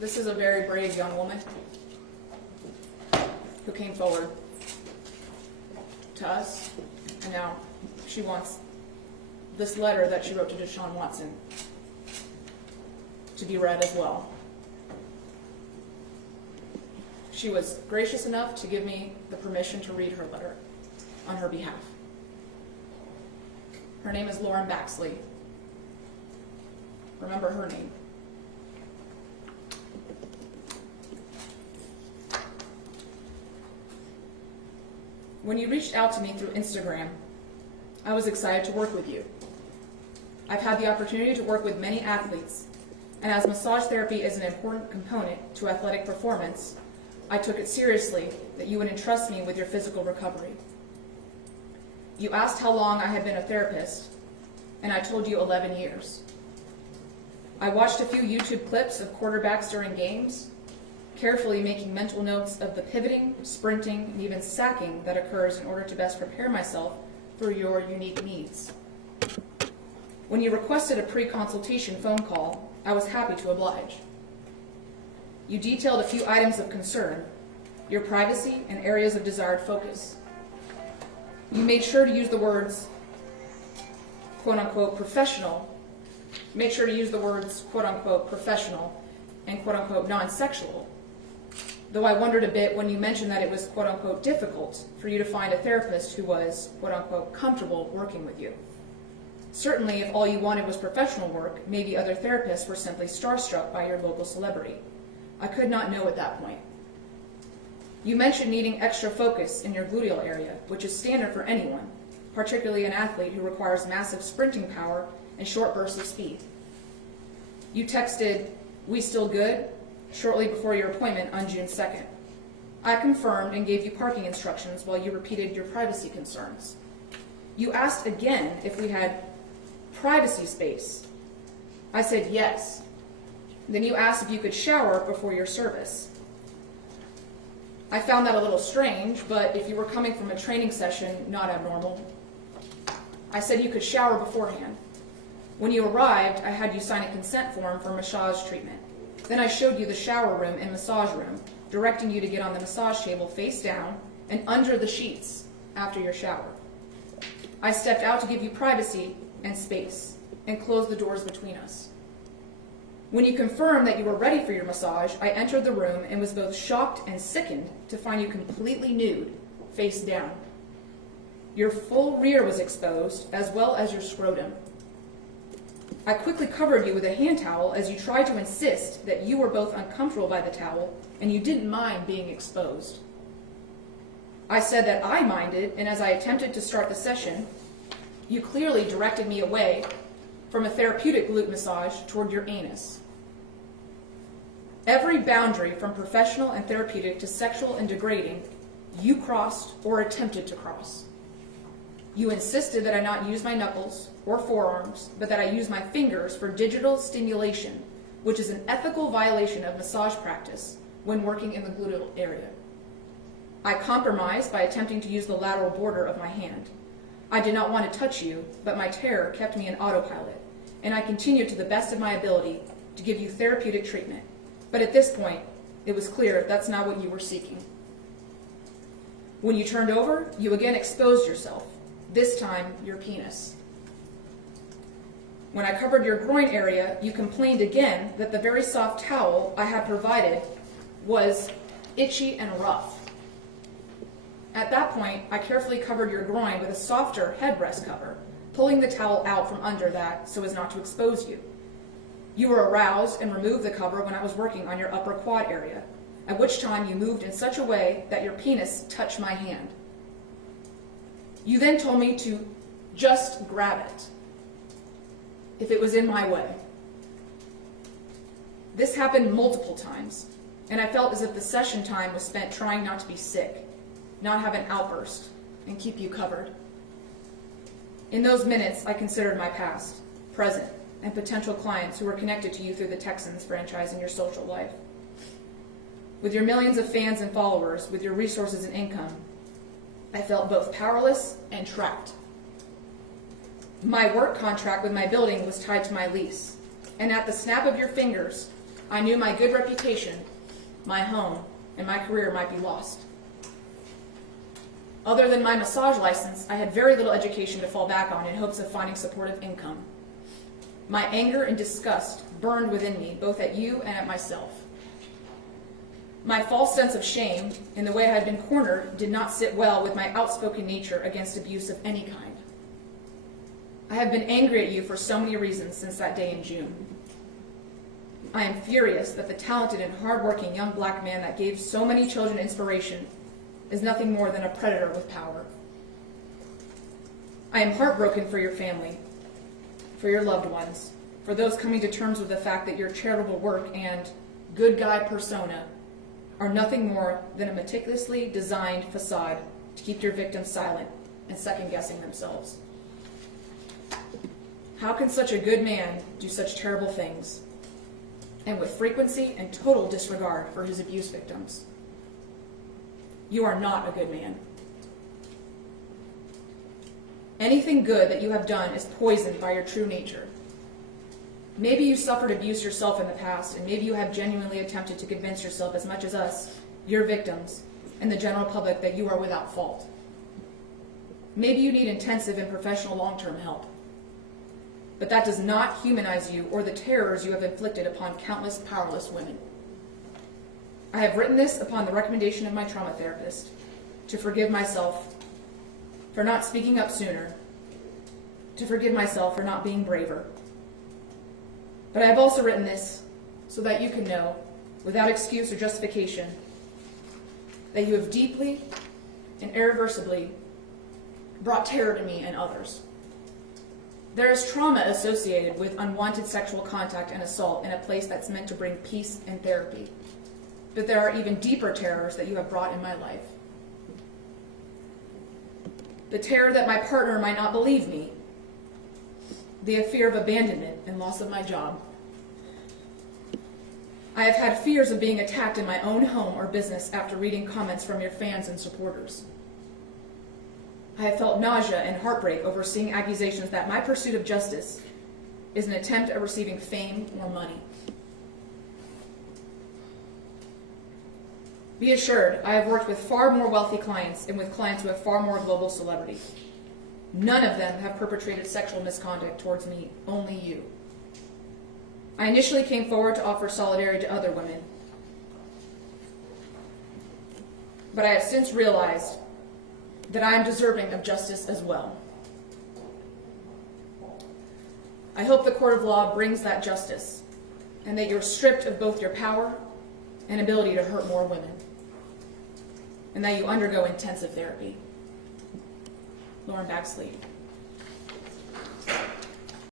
This is a very brave young woman who came forward to us, and now she wants this letter that she wrote to Deshaun Watson to be read as well. She was gracious enough to give me the permission to read her letter on her behalf. Her name is Lauren Baxley. Remember her name. When you reached out to me through Instagram, I was excited to work with you. I've had the opportunity to work with many athletes, and as massage therapy is an important component to athletic performance, I took it seriously that you would entrust me with your physical recovery. You asked how long I had been a therapist, and I told you 11 years. I watched a few YouTube clips of quarterbacks during games, carefully making mental notes of the pivoting, sprinting, and even sacking that occurs in order to best prepare myself for your unique needs. When you requested a pre-consultation phone call, I was happy to oblige. You detailed a few items of concern, your privacy and areas of desired focus. You made sure to use the words, quote-unquote, professional, make sure to use the words, quote-unquote, professional and quote-unquote, non-sexual, though I wondered a bit when you mentioned that it was, quote-unquote, difficult for you to find a therapist who was, quote-unquote, comfortable working with you. Certainly, if all you wanted was professional work, maybe other therapists were simply starstruck by your local celebrity. I could not know at that point. You mentioned needing extra focus in your gluteal area, which is standard for anyone, particularly an athlete who requires massive sprinting power and short bursts of speed. You texted, "We still good?" shortly before your appointment on June 2nd. I confirmed and gave you parking instructions while you repeated your privacy concerns. You asked again if we had privacy space. I said yes. Then you asked if you could shower before your service. I found that a little strange, but if you were coming from a training session, not abnormal. I said you could shower beforehand. When you arrived, I had you sign a consent form for massage treatment. Then I showed you the shower room and massage room, directing you to get on the massage table face down and under the sheets after your shower. I stepped out to give you privacy and space and closed the doors between us. When you confirmed that you were ready for your massage, I entered the room and was both shocked and sickened to find you completely nude, face down. Your full rear was exposed, as well as your scrotum. I quickly covered you with a hand towel as you tried to insist that you were both uncomfortable by the towel and you didn't mind being exposed. I said that I minded, and as I attempted to start the session, you clearly directed me away from a therapeutic glute massage toward your anus. Every boundary from professional and therapeutic to sexual and degrading, you crossed or attempted to cross. You insisted that I not use my knuckles or forearms, but that I use my fingers for digital stimulation, which is an ethical violation of massage practice when working in the gluteal area. I compromised by attempting to use the lateral border of my hand. I did not want to touch you, but my terror kept me in autopilot, and I continued to the best of my ability to give you therapeutic treatment. But at this point, it was clear that's not what you were seeking. When you turned over, you again exposed yourself, this time your penis. When I covered your groin area, you complained again that the very soft towel I had provided was itchy and rough. At that point, I carefully covered your groin with a softer headrest cover, pulling the towel out from under that so as not to expose you. You were aroused and removed the cover when I was working on your upper quad area, at which time you moved in such a way that your penis touched my hand. You then told me to just grab it, if it was in my way. This happened multiple times, and I felt as if the session time was spent trying not to be sick, not have an outburst, and keep you covered. In those minutes, I considered my past, present, and potential clients who were connected to you through the Texans franchise in your social life. With your millions of fans and followers, with your resources and income, I felt both powerless and trapped. My work contract with my building was tied to my lease, and at the snap of your fingers, I knew my good reputation, my home, and my career might be lost. Other than my massage license, I had very little education to fall back on in hopes of finding supportive income. My anger and disgust burned within me, both at you and at myself. My false sense of shame in the way I had been cornered did not sit well with my outspoken nature against abuse of any kind. I have been angry at you for so many reasons since that day in June. I am furious that the talented and hardworking young black man that gave so many children inspiration is nothing more than a predator with power. I am heartbroken for your family, for your loved ones, for those coming to terms with the fact that your charitable work and good guy persona are nothing more than a meticulously designed facade to keep your victims silent and second-guessing themselves. How can such a good man do such terrible things, and with frequency and total disregard for his abuse victims? You are not a good man. Anything good that you have done is poisoned by your true nature. Maybe you suffered abuse yourself in the past, and maybe you have genuinely attempted to convince yourself as much as us, your victims, and the general public that you are without fault. Maybe you need intensive and professional long-term help. But that does not humanize you or the terrors you have inflicted upon countless powerless women. I have written this upon the recommendation of my trauma therapist to forgive myself for not speaking up sooner, to forgive myself for not being braver. But I have also written this so that you can know, without excuse or justification, that you have deeply and irreversibly brought terror to me and others. There is trauma associated with unwanted sexual contact and assault in a place that's meant to bring peace and therapy. But there are even deeper terrors that you have brought in my life. The terror that my partner might not believe me. The fear of abandonment and loss of my job. I have had fears of being attacked in my own home or business after reading comments from your fans and supporters. I have felt nausea and heartbreak over seeing accusations that my pursuit of justice is an attempt at receiving fame or money. Be assured, I have worked with far more wealthy clients and with clients who have far more global celebrity. None of them have perpetrated sexual misconduct towards me, only you. I initially came forward to offer solidarity to other women, but I have since realized that I am deserving of justice as well. I hope the court of law brings that justice, and that you're stripped of both your power and ability to hurt more women, and that you undergo intensive therapy. Lauren Baxley.